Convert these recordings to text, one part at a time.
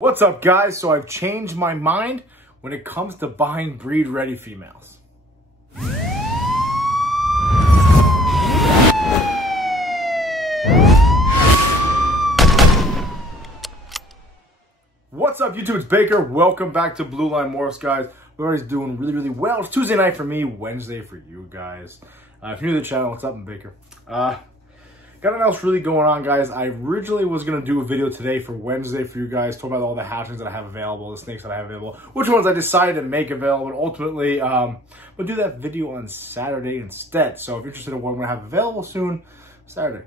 What's up, guys? So I've changed my mind when it comes to buying breed-ready females. What's up, YouTube? It's Baker. Welcome back to Blue Line Morphs, guys. Everybody's doing really well. It's Tuesday night for me, Wednesday for you guys. If you're new to the channel, what's up? I'm Baker. Got nothing else really going on, guys. I originally was going to do a video today for Wednesday for you guys, talk about all the hatchlings that I have available, the snakes that I have available, which ones I decided to make available, and ultimately, we'll do that video on Saturday instead. So if you're interested in what I'm going to have available soon, Saturday.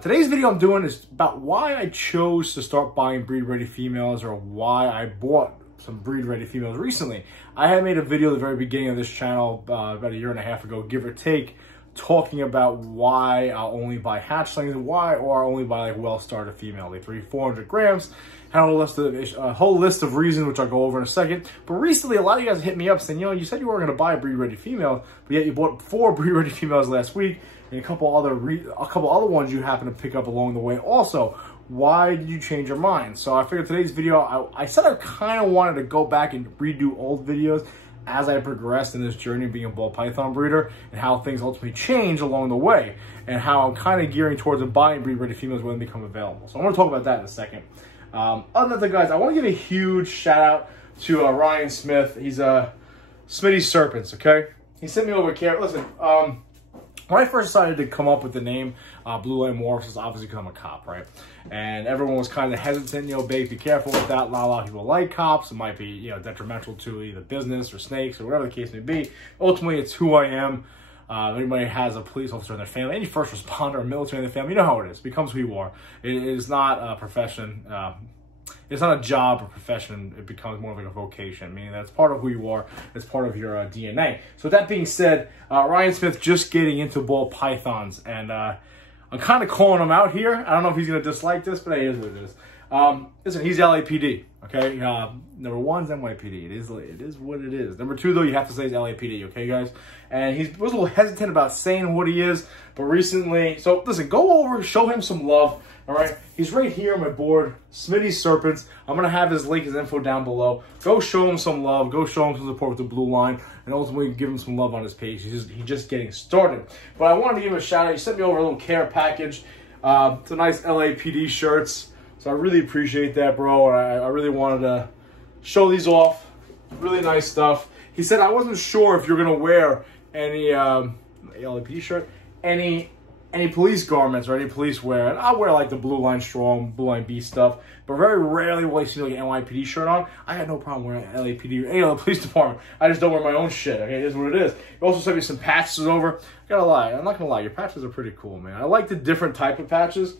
Today's video I'm doing is about why I chose to start buying breed-ready females, or why I bought some breed-ready females recently. I had made a video at the very beginning of this channel about a year and a half ago, give or take, talking about why I'll only buy hatchlings and why, or I'll only buy like well-started female, like 300-400 grams. Had a whole list of reasons, which I'll go over in a second. But recently, a lot of you guys hit me up saying, you know, you said you weren't going to buy a breed-ready female, but yet you bought 4 breed-ready females last week, and a couple other ones you happen to pick up along the way also. Why did you change your mind? So I figured today's video, I said I kind of wanted to go back and redo old videos as I progressed in this journey of being a ball python breeder, and how things ultimately change along the way, and how I'm kind of gearing towards buying breed-ready females when they become available. So I want to talk about that in a second. Other than that, guys, I want to give a huge shout out to Ryan Smith. He's Smitty's Serpents, okay? He sent me over here. Listen, when I first decided to come up with the name Blue Line Morphs, is obviously because I'm a cop, right? And everyone was kind of hesitant, you know, babe, be careful with that. Not a lot of people like cops. It might be, you know, detrimental to either business or snakes or whatever the case may be. Ultimately, it's who I am. Anybody has a police officer in their family, any first responder or military in their family, you know how it is. It becomes who you are. It is not a profession. It's not a job or profession. It becomes more of like a vocation, meaning that's part of who you are. It's part of your DNA. So with that being said, Ryan Smith just getting into ball pythons, and I'm kind of calling him out here. I don't know if he's going to dislike this, but it is what it is. Listen, he's LAPD, okay? Number 1's NYPD. It is what it is. Number 2, though, you have to say he's LAPD, okay, guys? And he was a little hesitant about saying what he is, but recently, so listen, go over, show him some love, all right? He's right here on my board, Smitty's Serpents. I'm going to have his link, his info down below. Go show him some love. Go show him some support with the Blue Line, and ultimately give him some love on his page. He's just getting started. But I wanted to give him a shout out. He sent me over a little care package. It's a nice LAPD shirts. So I really appreciate that, bro. And I really wanted to show these off. Really nice stuff. He said I wasn't sure if you're gonna wear any LAPD shirt, any police garments or any police wear. And I'll wear like the Blue Line Strong, Blue Line B stuff, but very rarely will I see like an NYPD shirt on. I had no problem wearing LAPD or any other police department. I just don't wear my own shit. Okay, it is what it is. He also sent me some patches over. I gotta lie, I'm not gonna lie, your patches are pretty cool, man. I like the different type of patches,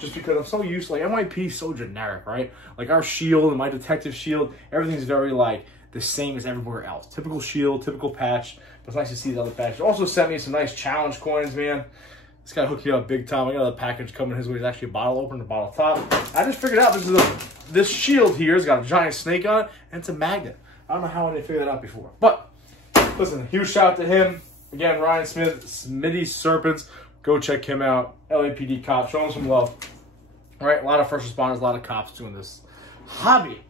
just because I'm so used to, like, NYPD is so generic, right? Like our shield and my detective shield, everything's very like the same as everywhere else. Typical shield, typical patch. But it's nice to see the other patches. Also sent me some nice challenge coins, man. This guy hooked me up big time. I got a package coming his way. It's actually a bottle opener, a bottle top. I just figured out this shield here has got a giant snake on it, and it's a magnet. I don't know how I didn't figure that out before. But listen, huge shout out to him. Again, Ryan Smith, Smitty's Serpents. Go check him out. LAPD cop. Show him some love. All right, a lot of first responders, a lot of cops doing this hobby.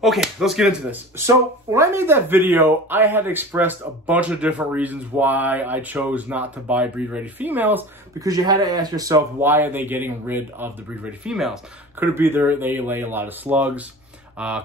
Okay, let's get into this. So when I made that video, I had expressed a bunch of different reasons why I chose not to buy breed-ready females, because you had to ask yourself, why are they getting rid of the breed-ready females? Could it be they lay a lot of slugs?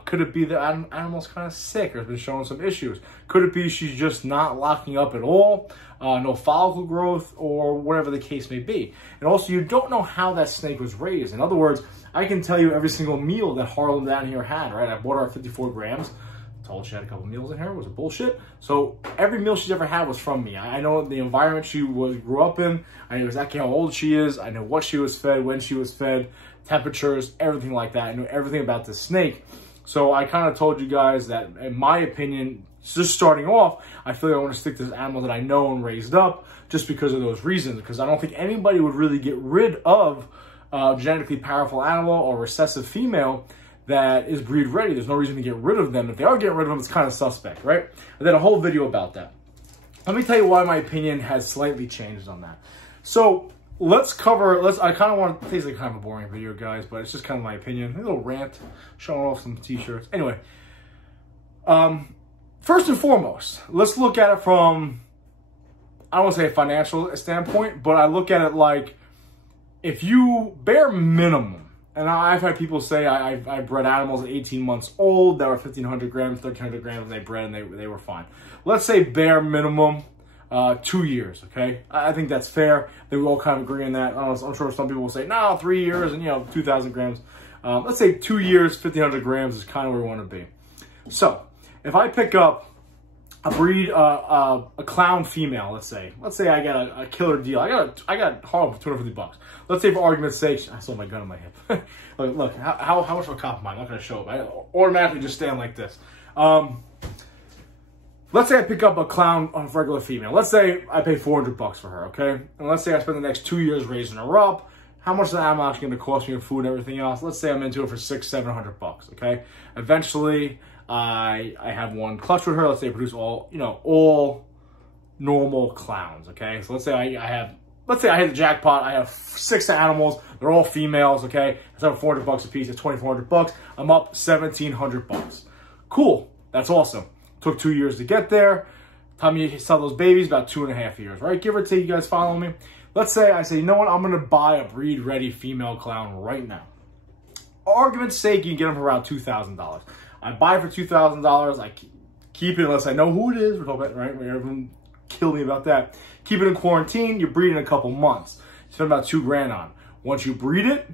Could it be the animal's kind of sick or has been showing some issues? Could it be she's just not locking up at all? No follicle growth, or whatever the case may be. And also, you don't know how that snake was raised. In other words, I can tell you every single meal that Harlem down here had, right? I bought her at 54 grams. Told she had a couple meals in here. It was a bullshit. So every meal she's ever had was from me. I know the environment she grew up in. I know exactly how old she is. I know what she was fed, when she was fed, temperatures, everything like that. I know everything about the snake. So I kind of told you guys that, in my opinion, just starting off, I feel like I want to stick to this animal that I know and raised up, just because of those reasons. Because I don't think anybody would really get rid of a genetically powerful animal or recessive female that is breed ready. There's no reason to get rid of them. If they are getting rid of them, it's kind of suspect, right? I did a whole video about that. Let me tell you why my opinion has slightly changed on that. So let's cover, I kind of want to, it's like kind of a boring video, guys, but it's just kind of my opinion. A little rant, showing off some t-shirts. Anyway, first and foremost, let's look at it from, I don't want to say a financial standpoint, but I look at it like, if you bare minimum, and I've had people say I bred animals at 18 months old that were 1,500 grams, 1,300 grams, they bred and they were fine. Let's say bare minimum, 2 years, okay? I think that's fair. They all kind of agree on that. I'm sure some people will say, no, 3 years and, you know, 2,000 grams. Let's say 2 years, 1,500 grams is kind of where we want to be. So, if I pick up a breed, a clown female, let's say I get a killer deal. I got Harlem for 250 bucks. Let's say for argument's sake, I saw my gun on my hip. look, how much of a cop am I? I'm not going to show it. I automatically just stand like this. Let's say I pick up a clown on a regular female. Let's say I pay 400 bucks for her, okay? And let's say I spend the next 2 years raising her up. How much is the animal actually going to cost me in food and everything else? Let's say I'm into it for 600-700 bucks, okay? Eventually, I have one clutch with her. Let's say I produce all normal clowns, okay? So let's say I hit the jackpot. I have 6 animals. They're all females, okay? Instead of 400 bucks a piece, it's 2,400 bucks. I'm up 1,700 bucks. Cool. That's awesome. Took 2 years to get there. Time you sell those babies, about 2.5 years, right? Give or take, you guys follow me? Let's say I say, you know what? I'm going to buy a breed-ready female clown right now. Argument's sake, you can get them for around $2,000. I buy it for $2,000. I keep it unless I know who it is. We're talking about, right? Everyone kill me about that. Keep it in quarantine. You breed in a couple months. You spend about $2,000 on. Once you breed it,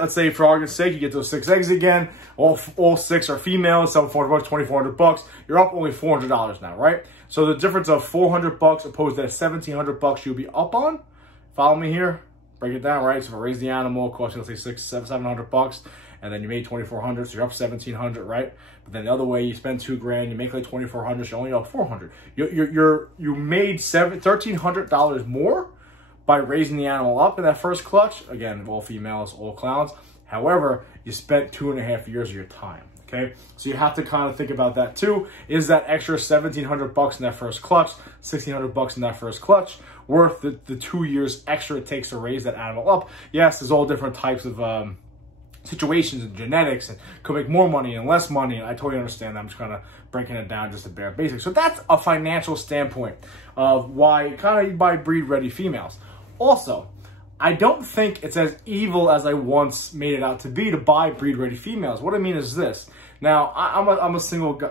let's say for argument's sake, you get those 6 eggs again. All 6 are females. Sell 400 bucks, 2,400 bucks. You're up only $400 now, right? So the difference of 400 bucks opposed to 1,700 bucks you'll be up on. Follow me here. Break it down, right? So if I raise the animal, it costs you, let's say 700 bucks, and then you made 2,400, so you're up 1,700, right? But then the other way, you spend $2,000, you make like 2,400, so you're only up 400. You made $1,300 more by raising the animal up in that first clutch. Again, all females, all clowns. However, you spent 2.5 years of your time. Okay, so you have to kind of think about that too. Is that extra 1,700 bucks in that first clutch, 1,600 bucks in that first clutch, worth the 2 years extra it takes to raise that animal up? Yes, there's all different types of situations and genetics, and could make more money and less money. And I totally understand that. I'm just kind of breaking it down just to bare basics. So that's a financial standpoint of why kind of you buy breed-ready females. Also, I don't think it's as evil as I once made it out to be to buy breed-ready females. What I mean is this. Now, I'm a single guy.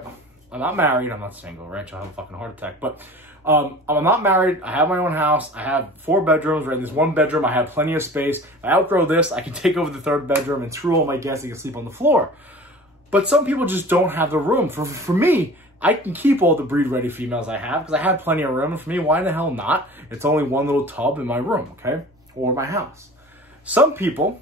I'm not married. I'm not single, right? I'll have a fucking heart attack. But I'm not married. I have my own house. I have 4 bedrooms, right? In this 1 bedroom, I have plenty of space. If I outgrow this, I can take over the 3rd bedroom and screw all my guests and can sleep on the floor. But some people just don't have the room. For me, I can keep all the breed-ready females I have because I have plenty of room. And for me, why the hell not? It's only one little tub in my room, okay? Or my house. Some people,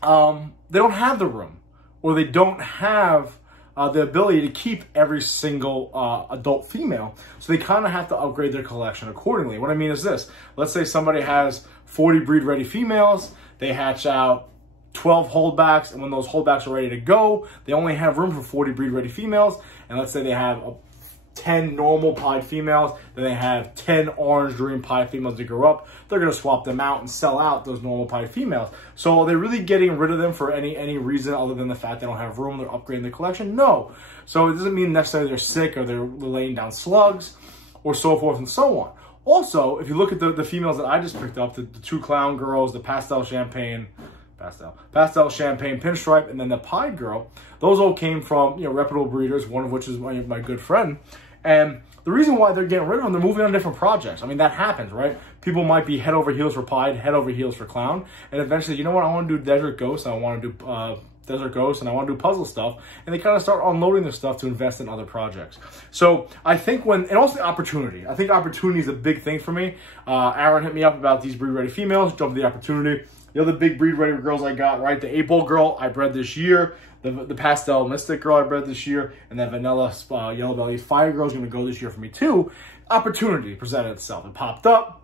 they don't have the room, or they don't have the ability to keep every single adult female, so they kind of have to upgrade their collection accordingly. What I mean is this. Let's say somebody has 40 breed-ready females, they hatch out 12 holdbacks, and when those holdbacks are ready to go, they only have room for 40 breed-ready females, and let's say they have 10 normal pied females, then they have 10 orange dream pied females that grow up. They're going to swap them out and sell out those normal pied females. So are they really getting rid of them for any reason other than the fact they don't have room, they're upgrading the collection? No. So it doesn't mean necessarily they're sick or they're laying down slugs or so forth and so on. Also, if you look at the females that I just picked up, the 2 clown girls, the pastel champagne pinstripe, and then the pied girl, those all came from reputable breeders, one of which is my good friend. And the reason why they're getting rid of them, they're moving on different projects. I mean, that happens, right? People might be head over heels for pied, head over heels for clown, and eventually, you know what, I want to do desert ghosts, I want to do desert ghosts, and I want to do puzzle stuff, and they kind of start unloading their stuff to invest in other projects. So I think and also opportunity. I think opportunity is a big thing for me. Aaron hit me up about these breed-ready females, jumped the opportunity. The other big breed-ready girls I got, right? The 8-ball girl I bred this year. The pastel mystic girl I bred this year. And that vanilla yellow belly fire girl is going to go this year for me too. Opportunity presented itself. It popped up.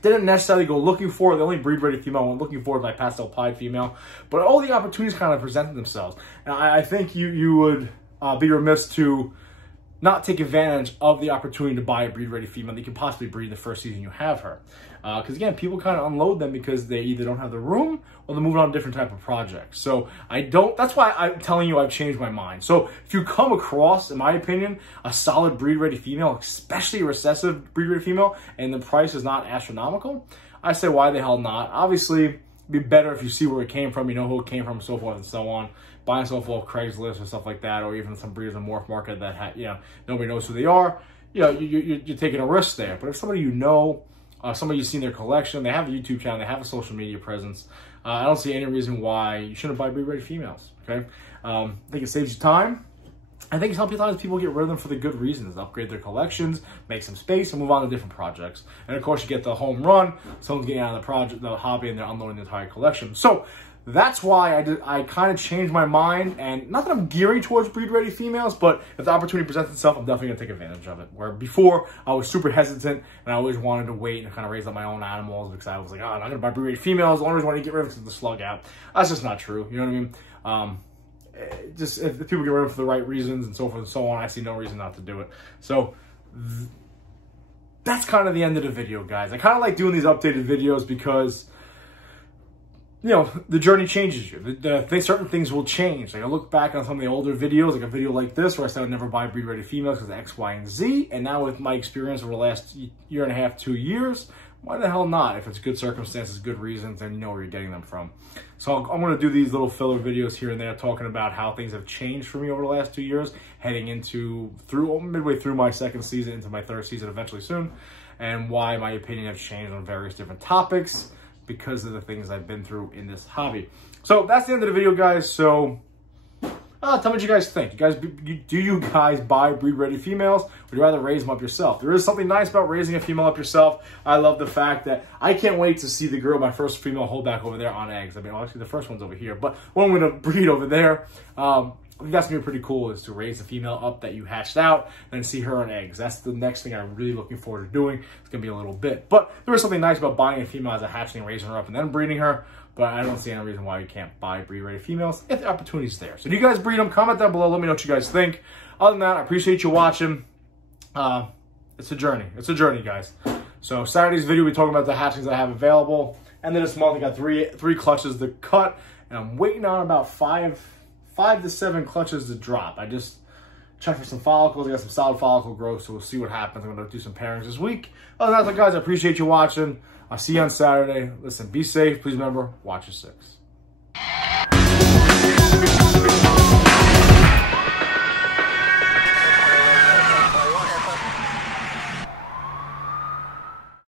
Didn't necessarily go looking for it. The only breed-ready female I went looking for is my pastel pied female. But all the opportunities kind of presented themselves. And I think you would be remiss to not take advantage of the opportunity to buy a breed-ready female that you can possibly breed the first season you have her. Because again, people kind of unload them because they either don't have the room or they're moving on to different type of projects. So that's why I'm telling you I've changed my mind. So if you come across, in my opinion, a solid breed-ready female, especially a recessive breed-ready female, and the price is not astronomical, I say why the hell not? Obviously, it'd be better if you see where it came from, you know who it came from, so forth and so on. Buying stuff off Craigslist or stuff like that, or even some breeders in the morph market that nobody knows who they are. You're taking a risk there. But if somebody you know, somebody you've seen their collection, they have a YouTube channel, they have a social media presence, I don't see any reason why you shouldn't buy breed-ready females. Okay, I think it saves you time. I think sometimes people get rid of them for the good reasons: upgrade their collections, make some space, and move on to different projects. And of course, you get the home run. Someone's getting out of the hobby, and they're unloading the entire collection. So that's why I kind of changed my mind, and not that I'm gearing towards breed-ready females, but if the opportunity presents itself, I'm definitely going to take advantage of it. Where before, I was super hesitant, and I always wanted to wait and kind of raise up my own animals, because I was like, oh, I'm not going to buy breed-ready females. The only reason I want to get rid of it is the slug out. That's just not true, you know what I mean? Just if people get rid of it for the right reasons and so forth and so on, I see no reason not to do it. So that's kind of the end of the video, guys. I kind of like doing these updated videos because, you know, the journey changes you. Certain things will change. Like I look back on some of the older videos, like a video like this where I said I'd never buy breed-ready females because of X, Y, and Z. And now with my experience over the last year and a half, 2 years, why the hell not? If it's good circumstances, good reasons, then you know where you're getting them from. So I'm going to do these little filler videos here and there talking about how things have changed for me over the last 2 years, heading midway through my second season, into my third season eventually soon, and why my opinion has changed on various different topics because of the things I've been through in this hobby. So that's the end of the video, guys. So tell me what you guys think. Do you guys buy breed-ready females? Or would you rather raise them up yourself? There is something nice about raising a female up yourself. I love the fact that I can't wait to see the girl, my first female holdback over there on eggs. I mean, well, actually the first one's over here, but one I'm going to breed over there. I think that's going to be pretty cool, is to raise a female up that you hatched out and see her on eggs. That's the next thing I'm really looking forward to doing. It's going to be a little bit. But there is something nice about buying a female as a hatchling, raising her up, and then breeding her. But I don't see any reason why you can't buy breed-ready females if the opportunity's there. So do you guys breed them? Comment down below. Let me know what you guys think. Other than that, I appreciate you watching. It's a journey. It's a journey, guys. So Saturday's video, we're talking about the hatchlings I have available. End of this month, I got three clutches to cut. And I'm waiting on about five to seven clutches to drop. I just checked for some follicles. I got some solid follicle growth, so we'll see what happens. I'm going to do some pairings this week. Other than that, guys, I appreciate you watching. I'll see you on Saturday. Listen, be safe. Please remember, watch your six.